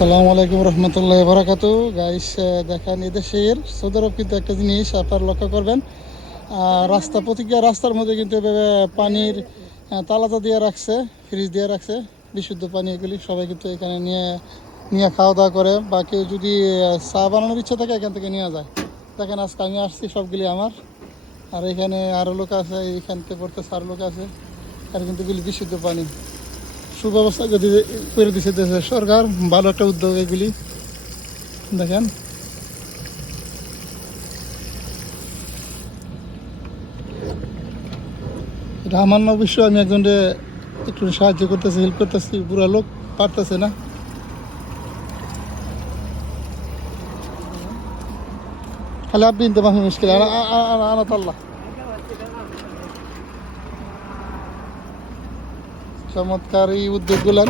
আসসালামু আলাইকুম রহমতুল্লাহ বারাকাতু গাইস। দেখেন এদেশের সৌদি আরব কিন্তু একটা জিনিস আপনারা লক্ষ্য করবেন, রাস্তা প্রতিজ্ঞা রাস্তার মধ্যে কিন্তু এভাবে পানির তালাটা দিয়ে রাখছে, ফ্রিজ দিয়ে রাখছে, বিশুদ্ধ পানি এগুলি সবাই কিন্তু এখানে নিয়ে নিয়ে খাওয়া দাওয়া করে, বা কেউ যদি চা বানানোর ইচ্ছা থাকে এখান থেকে নেওয়া যায়। দেখেন আজকে আমি আসছি, সবগুলি আমার, আর এখানে আরও লোক আছে, এইখানতে পড়তেছে আরও লোক আছে, আর কিন্তু এগুলি বিশুদ্ধ পানি সুব্যবস্থা যদি করে দিচ্ছে দেশের সরকার, ভালো একটা উদ্যোগ এগুলি। দেখেন এটা আমার না, অবশ্য আমি একজনকে একটু সাহায্য করতেছি, হেল্প করতেছি, পুরো লোক পারতেছে না। খালি আপনি ইনতে মাফি মুশকিল আনা তাল্লাহ। চমৎকার এই উদ্যোগগুলো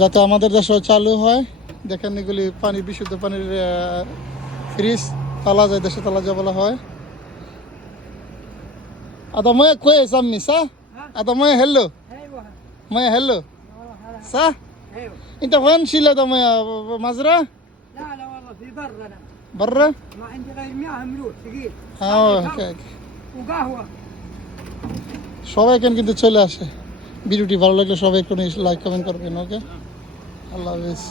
যাতে আমাদের দেশেও চালু হয়। দেখেন এগুলি পানি, বিশুদ্ধ পানির ফ্রিজ তালা যায়, দেশে তালা যা বলা হয়। আদা ময়া কয়ে সামনি সা আদা ময়া হেল্লো ময়া হেল্লো সা انت وين شيل هذا مياه مزرعة؟ لا لا والله في برا انا برا؟ ما عندي غير مياه ملوح ثقيل اوكي وقهوه সবাই এখানে কিন্তু চলে আসে। ভিডিওটি ভালো লাগলে সবাই একটু লাইক কমেন্ট করবেন। ওকে, আল্লাহ হাফিজ।